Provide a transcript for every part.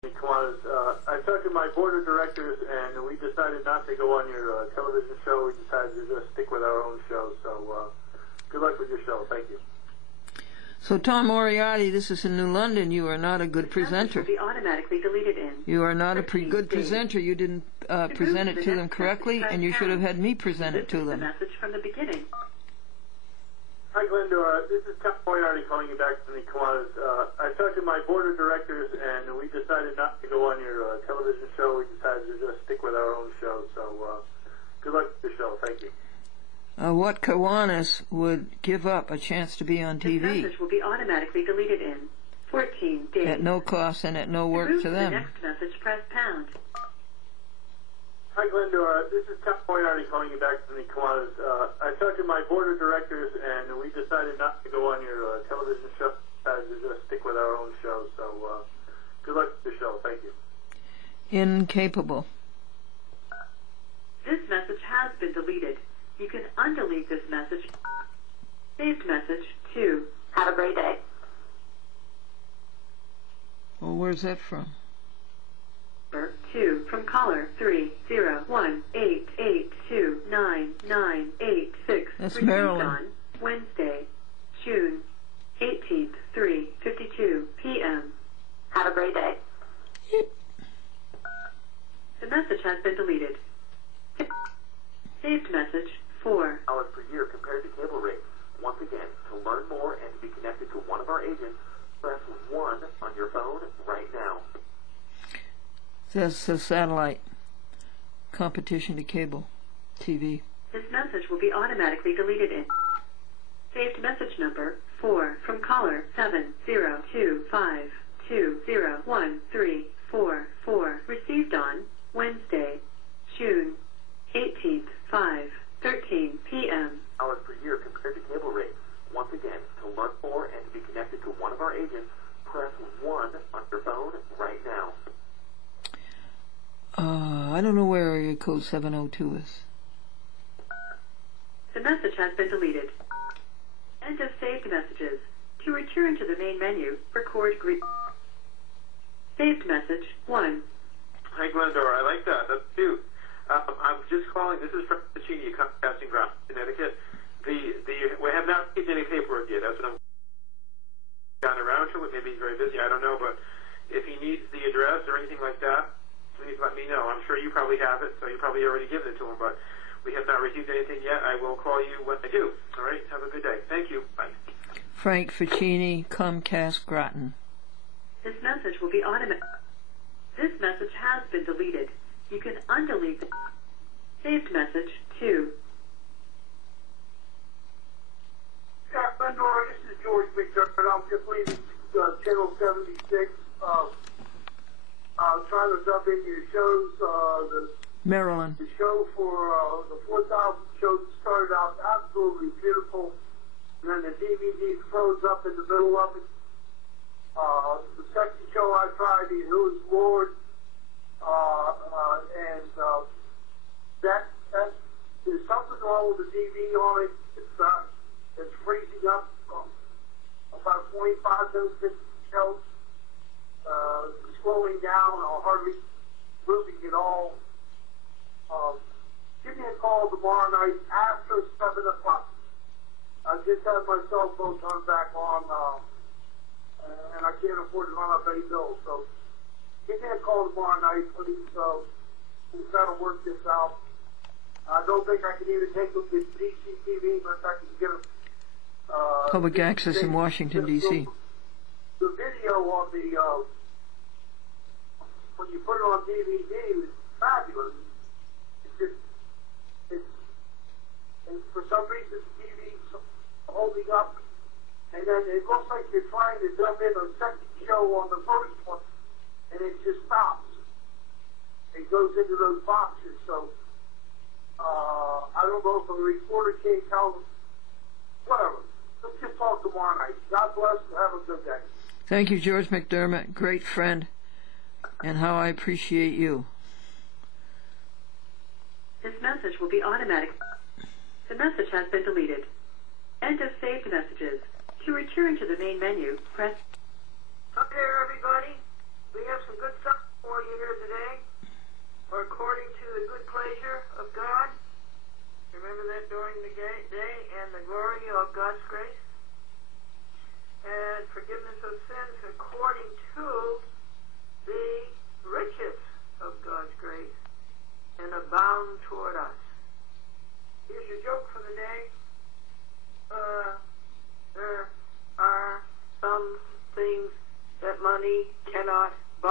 Because I talked to my board of directors, and we decided not to go on your television show. We decided to just stick with our own show. So good luck with your show. Thank you. So, Tom Moriarty, this is in New London. You are not a good presenter. Will be automatically deleted in. You are not a good presenter. You didn't present it to them correctly, and you should have had me present it to them. Message from the beginning. Hi, Glendora. This is Tom Moriarty calling you back from the Kiwanis. I talked to my board of directors, and we decided not to go on your television show. We decided to just stick with our own show. So good luck with your show. Thank you. What Kiwanis would give up a chance to be on TV? This message will be automatically deleted in 14 days. At no cost and at no work to them. The next message, press pound. Hi, Glendora. This is Tom Moriarty calling you back from the Kiwanis. I talked to my board of directors, and we decided not to go on your television show. We decided to just stick with our own show. So good luck with your show. Thank you. Incapable. This message has been deleted. You can undelete this message. Saved message 2. Have a great day. Well, where's that from? 2 from caller 30188299886. That's Maryland. On Wednesday, June 18th, 3:52 p.m. Have a great day. The message has been deleted. Saved message 4. Per year compared to cable rates. Once again, to learn more and to be connected to one of our agents, press 1 on your phone right now. That's a satellite competition to cable TV. This message will be automatically deleted in. Saved message number 4 from caller 70252013444. Received on Wednesday, June 18th, 5:13 p.m. Per year compared to cable rates. Once again, to learn more and to be connected to one of our agents, press 1 on your phone right now. I don't know where area code 702 is. The message has been deleted. End of saved messages. To return to the main menu, record greet. Saved message 1. Hi, Glendora. I like that. That's cute. I'm just calling. This is from Puccini, Casting Ground, Connecticut. We have not received any paperwork yet. That's what I'm gotten around to it. Maybe he's very busy. I don't know. But if he needs the address or anything like that, please let me know. I'm sure you probably have it, so you probably already given it to him. But we have not received anything yet. I will call you when I do. All right? Have a good day. Thank you. Bye. Frank Ficini, Comcast Groton. This message will be automatic. This message has been deleted. You can undelete the saved message 2. Yeah, Glendora, this is George McDermott. I'm just leaving Channel 76. Trying to dump in your shows. Maryland. The show for the 4,000 shows started out absolutely beautiful, and then the DVD froze up in the middle of it. The second show I tried, the Who's Lord, and that there's something wrong with the DVD on it. It's freezing up about 25 to 50 shows. Slowing down or hardly moving at all. Give me a call tomorrow night after 7 o'clock. I just had my cell phone turned back on, and I can't afford to run up any bills. So give me a call tomorrow night, please. We've got to work this out. I don't think I can even take them to DCTV, but I can get them. Public access in Washington, D.C. The video on the when you put it on DVD, it's fabulous. And for some reason, the TV's holding up, and then it looks like you're trying to dump in a second show on the first one, and it just stops. It goes into those boxes, so I don't know if a reporter can't tell them. Whatever. Let's just talk tomorrow night. God bless and have a good day. Thank you, George McDermott. Great friend. And how I appreciate you. This message will be automatic. The message has been deleted. End of saved messages. To return to the main menu, press... Hi there, everybody. We have some good stuff.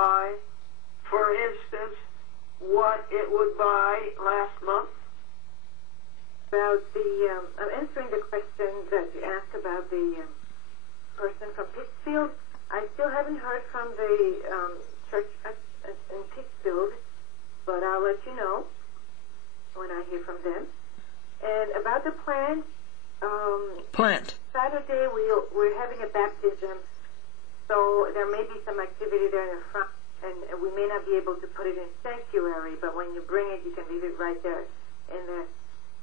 buy, for instance, what it would buy last month? About the, I'm answering the question that you asked about the person from Pittsfield. I still haven't heard from the church in Pittsfield, but I'll let you know when I hear from them. And about the plant, Saturday we're having a baptism, so there may be some activity there in the front, and we may not be able to put it in sanctuary, but when you bring it, you can leave it right there in the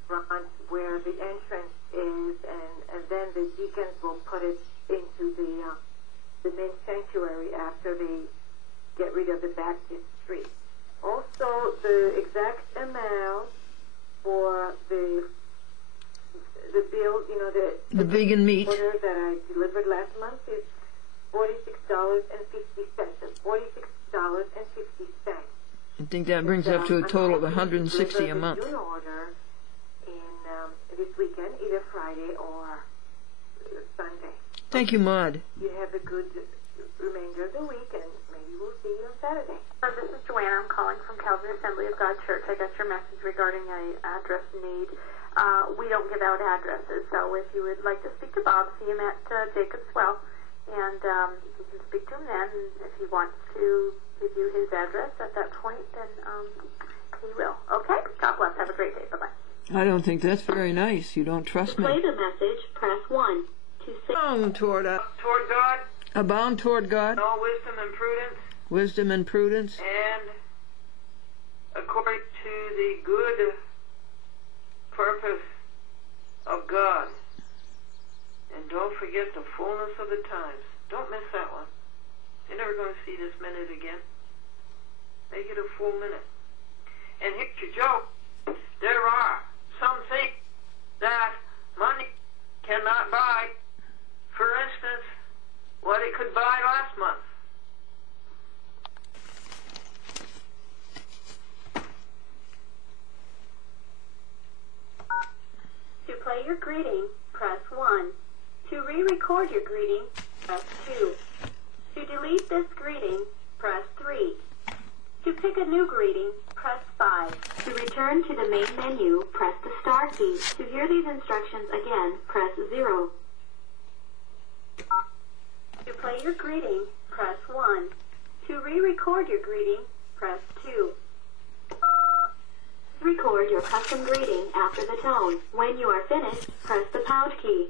front where the entrance is, and then the deacons will put it into the main sanctuary after they get rid of the Baptist tree. Also, the exact amount for the bill, you know, the vegan meat order that I delivered last month is $46.50. $46.50. I think that brings up to a total of $160 a month. June order in this weekend, either Friday or Sunday. Thank you, Maud. You have a good remainder of the week, and maybe we'll see you on Saturday. This is Joanna. I'm calling from Calvary Assembly of God Church. I got your message regarding an address need. We don't give out addresses, so if you would like to speak to Bob, see him at Jacob's Well, and you can speak to him then. And if he wants to give you his address at that point, then he will. Okay? God bless. Have a great day. Bye-bye. I don't think that's very nice. You don't trust me. To play the message, press 1. To say Bound toward God, abound toward God, all wisdom and prudence, wisdom and prudence, and according to the good purpose of God. And don't forget the fullness of the times. Don't miss that one. You're never going to see this minute again. Make it a full minute. And here's your joke. There are some things that money cannot buy. For instance, what it could buy last month. To play your greeting, press 1. To re-record your greeting, press 2. To delete this greeting, press 3. To pick a new greeting, press 5. To return to the main menu, press the star key. To hear these instructions again, press 0. To play your greeting, press 1. To re-record your greeting, press 2. Record your custom greeting after the tone. When you are finished, press the pound key.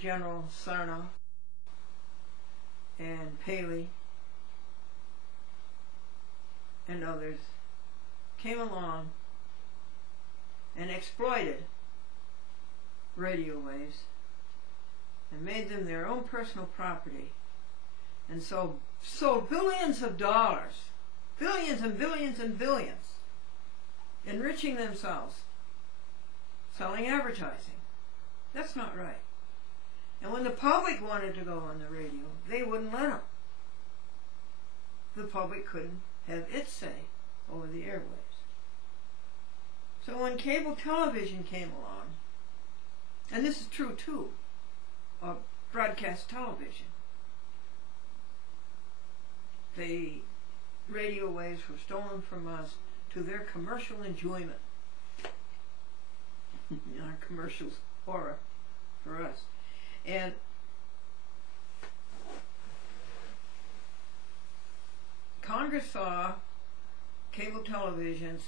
General Sarno and Paley and others came along and exploited radio waves and made them their own personal property, and so sold billions of dollars, billions and billions and billions, enriching themselves, selling advertising. That's not right. And when the public wanted to go on the radio, they wouldn't let them. The public couldn't have its say over the airwaves. So when cable television came along, and this is true too of broadcast television, the radio waves were stolen from us to their commercial enjoyment. Our commercials horror for us. And Congress saw cable television's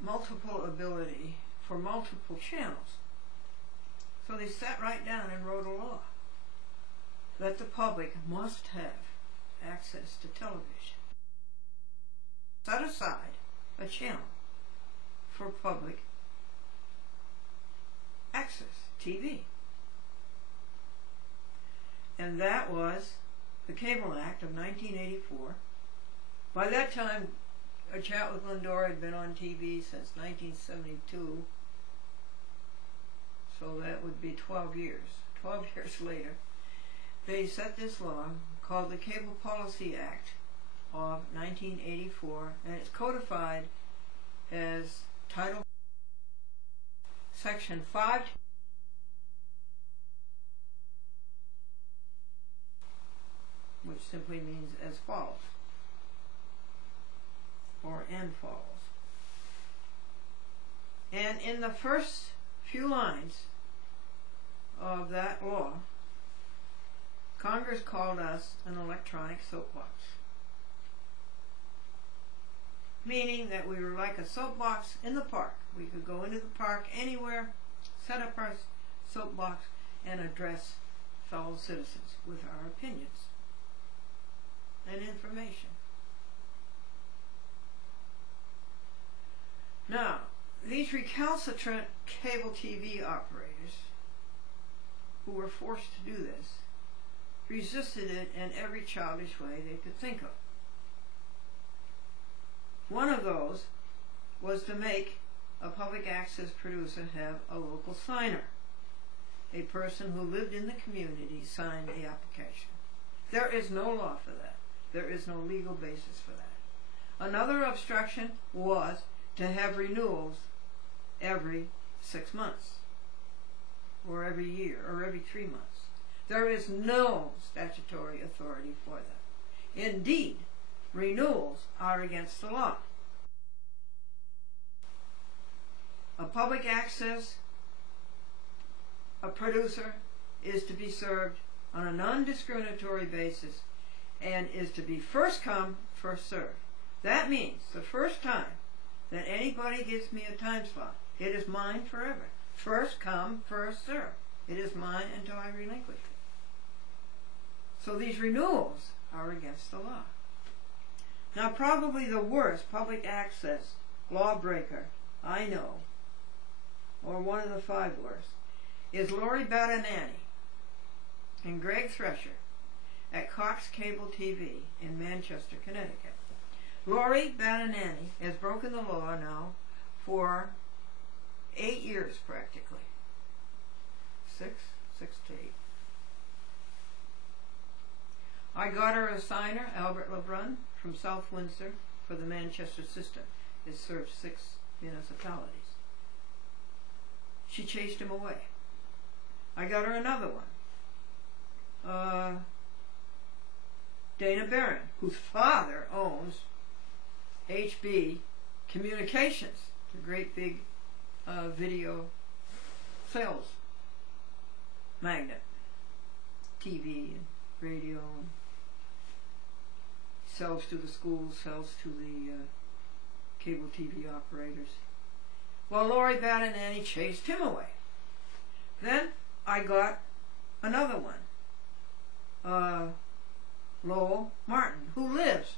multiple ability for multiple channels. So they sat right down and wrote a law that the public must have access to television. Set aside a channel for public access, TV. And that was the Cable Act of 1984. By that time, A Chat with Glendora had been on TV since 1972. So that would be 12 years. 12 years later, they set this law called the Cable Policy Act of 1984, and it's codified as Title Section 5 which simply means as follows, or and follows. And in the first few lines of that law, Congress called us an electronic soapbox, meaning that we were like a soapbox in the park. We could go into the park anywhere, set up our soapbox, and address fellow citizens with our opinions and information. Now, these recalcitrant cable TV operators who were forced to do this resisted it in every childish way they could think of. One of those was to make a public access producer have a local signer. A person who lived in the community signed the application. There is no law for that. There is no legal basis for that. Another obstruction was to have renewals every 6 months, or every year, or every 3 months. There is no statutory authority for that. Indeed, renewals are against the law. A public access, a producer, is to be served on a non-discriminatory basis and is to be first come, first served. That means the first time that anybody gives me a time slot, it is mine forever. First come, first served. It is mine until I relinquish it. So these renewals are against the law. Now, probably the worst public access lawbreaker I know, or one of the 5 worst, is Lori Badanani and Greg Thresher at Cox Cable TV in Manchester, Connecticut. Lori Badanani has broken the law now for 8 years practically. 6 to 8. I got her a signer, Albert LeBrun, from South Windsor for the Manchester system. It serves 6 municipalities. She chased him away. I got her another one. Dana Barron, whose father owns HB Communications, the great big video sales magnet, TV and radio, and sells to the schools, sells to the cable TV operators. Well, Lori Badanani chased him away. Then I got another one, Lowell Martin, who lives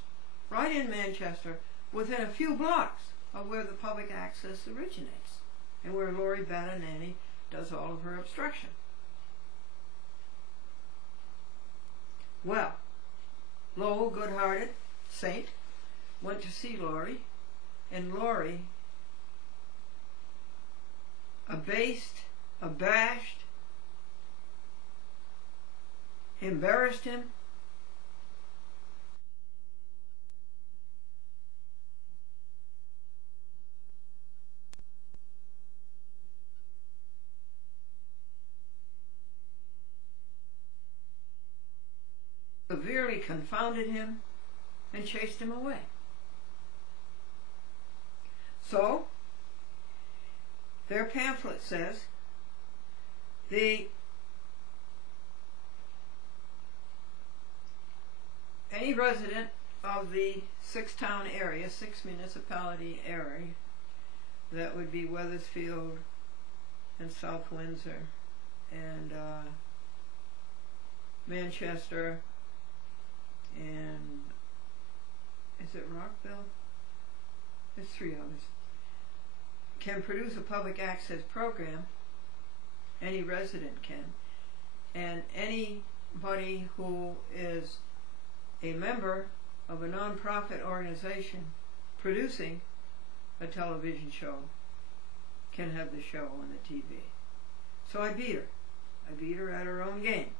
right in Manchester within a few blocks of where the public access originates and where Lori Badanani does all of her obstruction. Well, Lowell, good-hearted saint, went to see Lori, and Lori, abased, abashed, embarrassed him, severely confounded him, and chased him away. So, their pamphlet says any resident of the 6-town area, 6-municipality area, that would be Wethersfield and South Windsor and Manchester and is it Rockville? There's 3 others. Can produce a public access program. Any resident can. And anybody who is a member of a non-profit organization producing a television show can have the show on the TV. So I beat her. I beat her at her own game.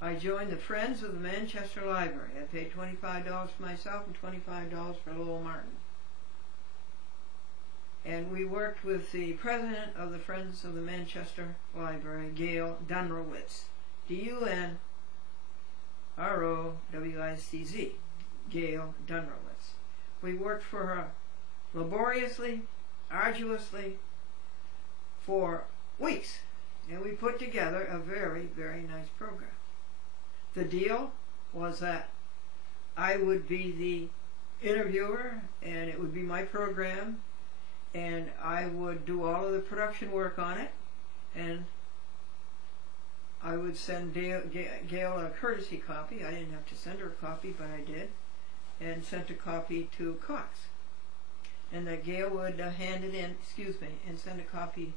I joined the Friends of the Manchester Library. I paid $25 for myself and $25 for Lowell Martin. And we worked with the president of the Friends of the Manchester Library, Gail Dunrowitz, Dunrowitz, ICZ, Gail Dunrowitz. We worked for her laboriously, arduously, for weeks, and we put together a very, very nice program. The deal was that I would be the interviewer, and it would be my program, and I would do all of the production work on it, and I would send Gail a courtesy copy. I didn't have to send her a copy, but I did, and sent a copy to Cox. And that Gail would hand it in, and send a copy,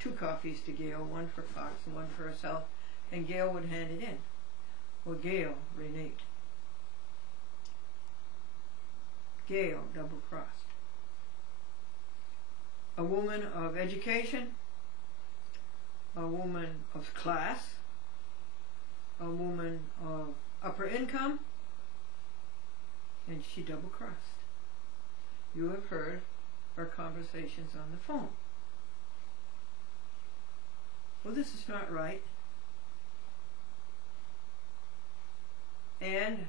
2 copies to Gail, one for Cox and one for herself, and Gail would hand it in. Well, Gail reneged. Gail double-crossed. A woman of education, a woman of class, a woman of upper income, and she double-crossed. You have heard our conversations on the phone. Well, this is not right. And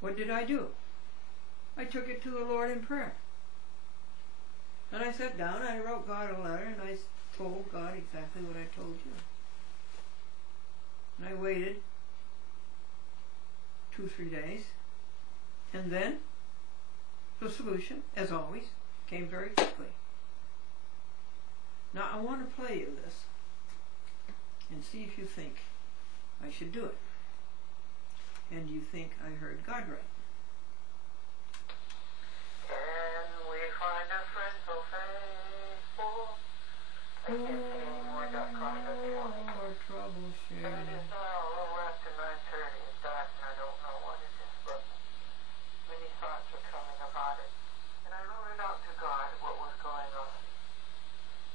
what did I do? I took it to the Lord in prayer. And I sat down, I wrote God a letter, and I told God exactly what I told you. And I waited 2-3 days. And then the solution, as always, came very quickly. Now I want to play you this and see if you think I should do it. And you think I heard God right. And we find a friend so faithful. I can't say anymore, got caught up in More trouble but it is now a little after 9:30. It's dark and I don't know what it is, but many thoughts are coming about it. And I wrote it out to God, what was going on.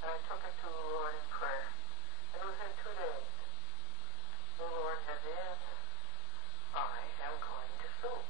And I took it to the Lord in prayer. And within 2 days, the Lord has answered. I am going to sue.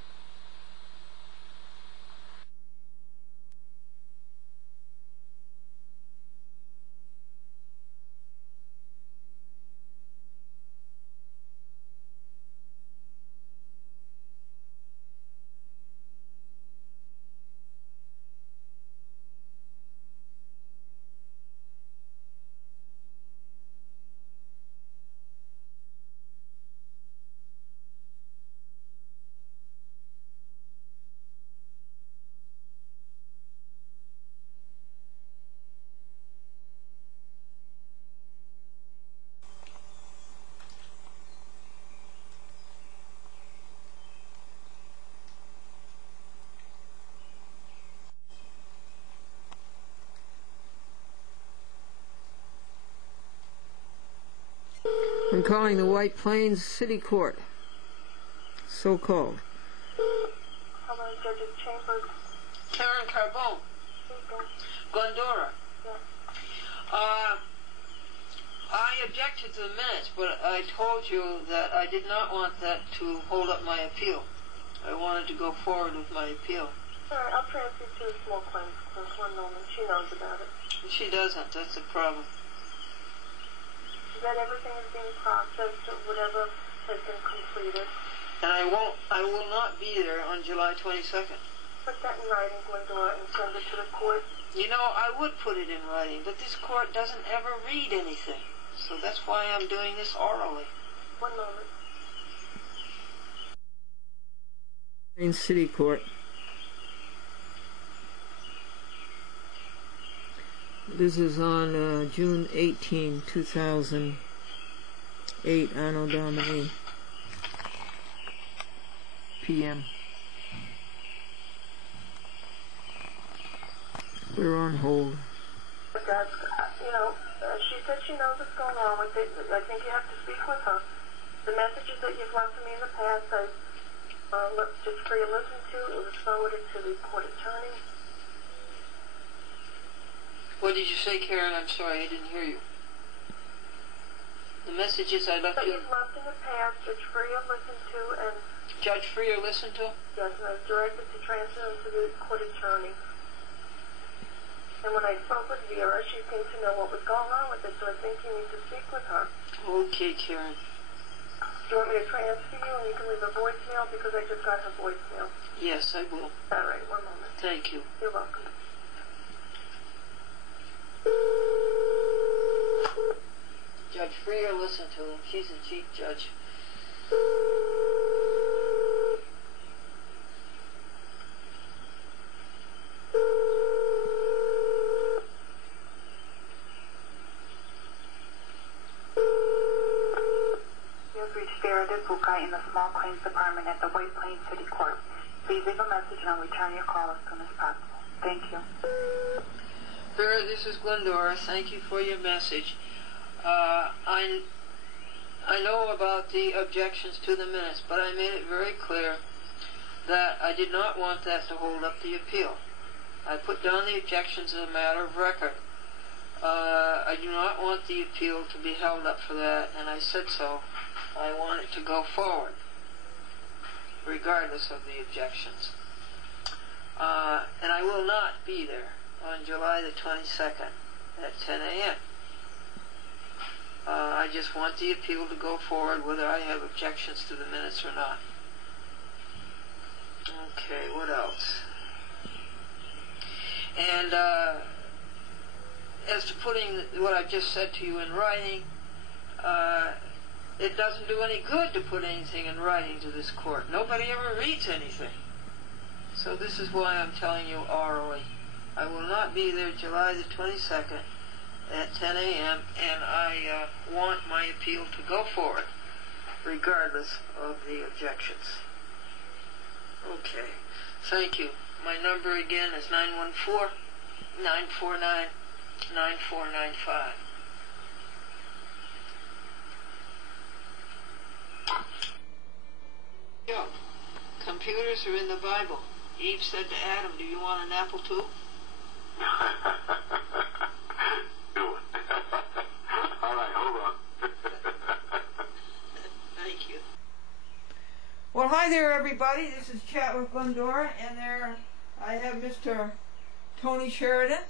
I'm calling the White Plains City Court, so called. Hello, Judge's Chambers. Karen Carbone, Glendora. I objected to the minutes, but I told you that I did not want that to hold up my appeal. I wanted to go forward with my appeal. All right, I'll transfer you to a small claims clerk. 1 moment. She knows about it. She doesn't. That's the problem. That everything is being processed or whatever has been completed. And I will not be there on July 22nd. Put that in writing, Glendora, and send it to the court. You know, I would put it in writing, but this court doesn't ever read anything. So that's why I'm doing this orally. 1 moment. In City Court. This is on June 18, 2008, Anno Domini, p.m. We're on hold. But that's, she said she knows what's going on with it. I think you have to speak with her. The messages that you've left for me in the past, just for you to listen to, it was forwarded to the court attorney. What did you say, Karen? I'm sorry, I didn't hear you. The messages I left That you... you've left in the past, Judge Freer listened to, and... Judge Freer listened to? Yes, and I was directed to transfer them to the court attorney. And when I spoke with Vera, she seemed to know what was going on with it, so I think you need to speak with her. Okay, Karen. you want me to transfer you and you can leave a voicemail because I just got her voicemail? Yes, I will. All right, one moment. Thank you. You're welcome. Judge Freer, listen to him. She's the chief judge. In the Small Claims Department at the White Plains City Court. Please leave a message and I'll return your call as soon as possible. Thank you. Vera, this is Glendora. Thank you for your message. I know about the objections to the minutes, but I made it very clear that I did not want that to hold up the appeal. I put down the objections as a matter of record. I do not want the appeal to be held up for that, and I said so. I want it to go forward, regardless of the objections. And I will not be there on July the 22nd at 10 a.m. I just want the appeal to go forward whether I have objections to the minutes or not. Okay, what else? And as to putting what I've just said to you in writing, it doesn't do any good to put anything in writing to this court. Nobody ever reads anything. So this is why I'm telling you orally. I will not be there July the 22nd at 10 a.m. and I want my appeal to go forward, regardless of the objections. Okay. Thank you. My number again is 914-949-9495. Yo, computers are in the Bible. Eve said to Adam, do you want an apple too? Do it. All right, hold on. Thank you. Well, hi there, everybody. This is Chat with Glendora, and there I have Mr. Tony Sheridan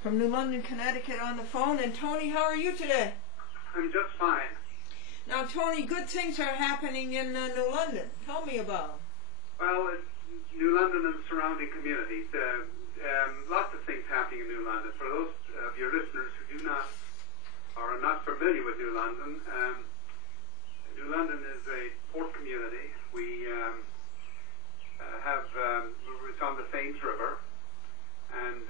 from New London, Connecticut on the phone. And Tony, how are you today? I'm just fine. Now, Tony, good things are happening in New London. Tell me about them. Well, it's New London and surrounding communities. Lots of things happening in New London. For those of your listeners who do not or are not familiar with New London, New London is a port community. We it's on the Thames River, and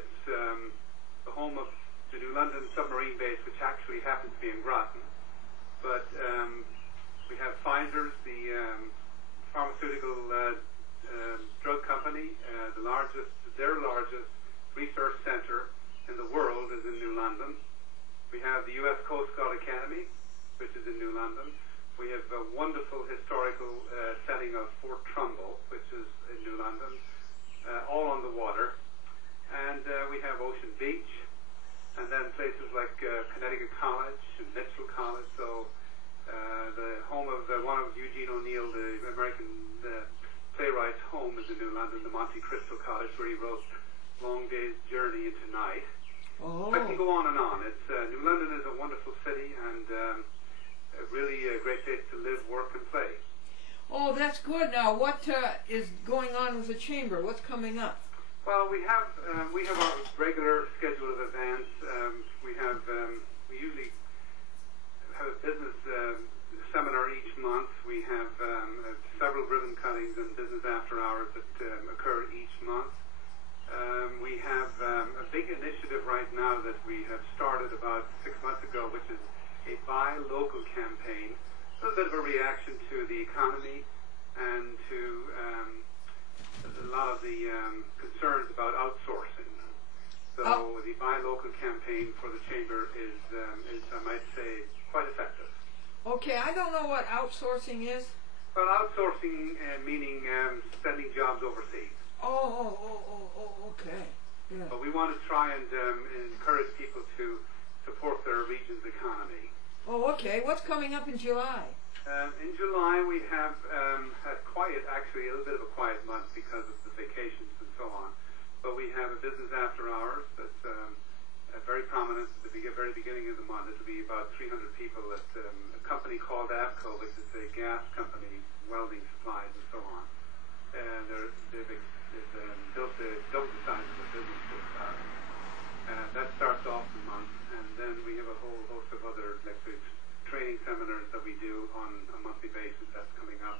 it's the home of the New London submarine base, which actually happens to be in Groton. But we have Pfizer's, the pharmaceutical drug company, their largest research center in the world is in New London. We have the U.S. Coast Guard Academy, which is in New London. We have a wonderful historical setting of Fort Trumbull, which is in New London, all on the water. And we have Ocean Beach, and then places like Connecticut College and Mitchell College. So the home of one of Eugene O'Neill, the American playwright's home, is in New London, the Monte Cristo College, where he wrote Long Day's Journey into Night. Oh. I can go on and on. It's New London is a wonderful city, and really a great place to live, work, and play. Oh, that's good. Now, what is going on with the chamber? What's coming up? Well, we have our regular schedule of events. We usually have a business seminar each month. We have several ribbon cuttings and business after hours that occur each month. We have a big initiative right now that we have started about 6 months ago, which is a buy local campaign. A little bit of a reaction to the economy and to a lot of the concerns about outsourcing. So the buy local campaign for the chamber is I might say, quite effective. Okay, I don't know what outsourcing is. Well, outsourcing meaning sending jobs overseas. Okay. Yeah. But we want to try and encourage people to support their region's economy. Oh, okay. What's coming up in July? In July we have a little bit of a quiet month because of the vacations and so on. But we have a business after hours that's very prominent at the very beginning of the month. It'll be about 300 people at a company called ABCO, which is a gas company, welding supplies and so on. And they've built double the size of the business so far. That starts off the month, and then we have a whole host of other training seminars that we do on a monthly basis. That's coming up.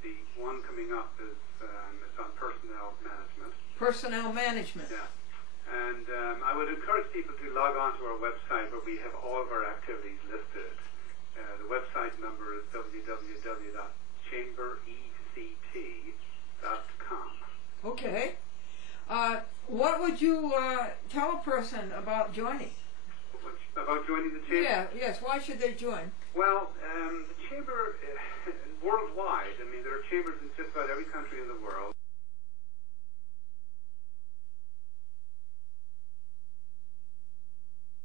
The one coming up is it's on personnel management. Personnel management. Yeah. And I would encourage people to log on to our website where we have all of our activities listed. The website number is www.chamberect.com. Okay. What would you tell a person about joining? About joining the chamber? Yeah, yes. Why should they join? Well, the chamber, worldwide, I mean, there are chambers in just about every country in the world.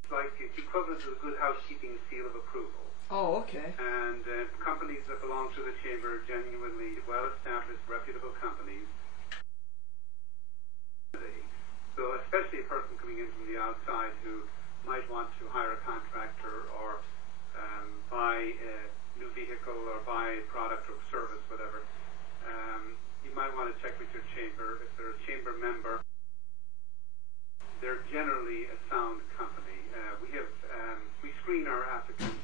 It's like it's equivalent to the Good Housekeeping Seal of Approval. Oh, okay. And companies that belong to the chamber are genuinely well-established, reputable companies. So especially a person coming in from the outside who might want to hire a contractor or buy a new vehicle or buy a product or service, whatever, you might want to check with your chamber. If they're a chamber member, they're generally a sound company. We screen our applicants.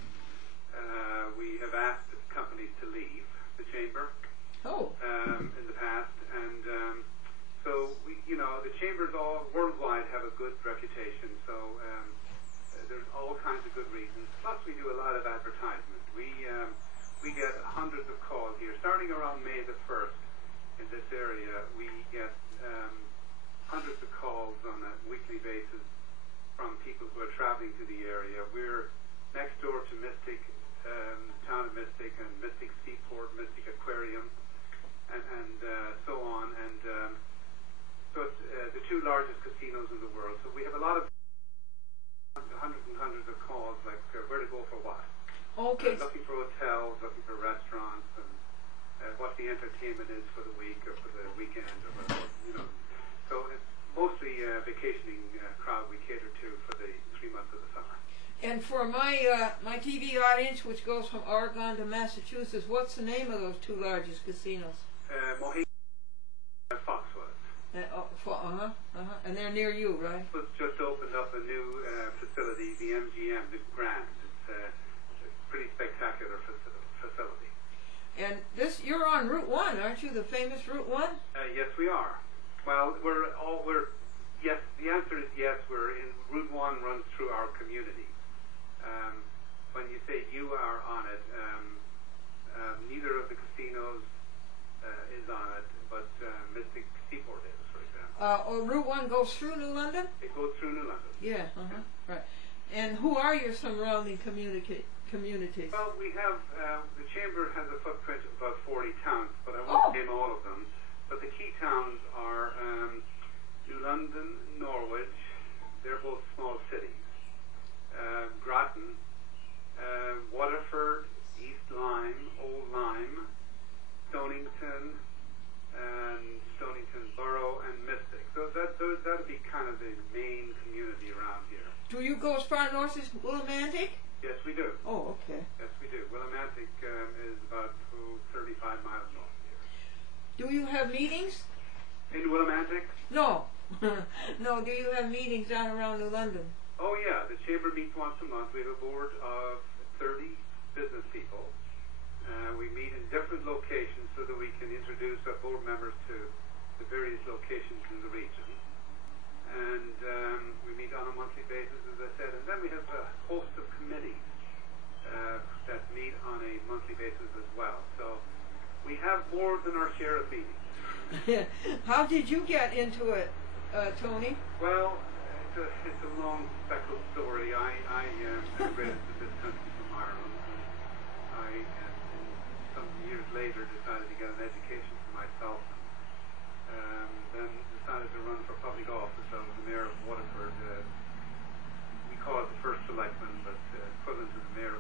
We have asked companies to leave the chamber in the past, and so the chambers all worldwide have a good reputation. So there's all kinds of good reasons. Plus, we do a lot of advertisement. We get hundreds of calls here, starting around May the 1st. In this area, we get hundreds of calls on a weekly basis from people who are traveling to the area. We're next door to Mystic, town of Mystic, and Mystic Seaport, Mystic Aquarium, and so on. And so it's the two largest casinos in the world. So we have a lot of hundreds and hundreds of calls, like where to go for what. Okay. Looking for hotels, looking for restaurants, and what the entertainment is for the week or for the weekend, or whatever, So it's mostly vacationing crowd we cater to for the 3 months of the summer. And for my TV audience, which goes from Oregon to Massachusetts, what's the name of those two largest casinos? Mohegan and Foxwoods. And they're near you, right? It's just opened up a new facility, the MGM, the Grand. It's a pretty spectacular facility. And you're on Route 1, aren't you? The famous Route 1? Yes, we are. Well, yes, the answer is yes. Route 1 runs through our community. When you say you are on it, neither of the casinos is on it, but Mystic Seaport is, for example. Route 1 goes through New London? It goes through New London. Yeah, right. And who are your surrounding communities? Well, we have, the chamber has a footprint of about 40 towns, but I won't name all of them. But the key towns are New London, Norwich. They're both small cities. Groton, Waterford, East Lyme, Old Lyme, Stonington, and Stonington Borough, and Mystic. So that'd be kind of the main community around here. Do you go as far north as Willimantic? Yes, we do. Oh, okay. Yes, we do. Willimantic is about 35 miles north of here. Do you have meetings? In Willimantic? No. No, do you have meetings down around New London? Oh, yeah. The chamber meets once a month. We have a board of 30 business people. We meet in different locations so that we can introduce our board members to the various locations in the region. And we meet on a monthly basis, as I said. And then we have a host of committees that meet on a monthly basis as well. So we have more than our share of meetings. How did you get into it, Tony? Well, it's a long, speckled story. I immigrated to this country from Ireland. I, some years later, decided to get an education for myself. Then decided to run for public office. I was the mayor of Waterford. We call it the first selectman, but equivalent to the mayor of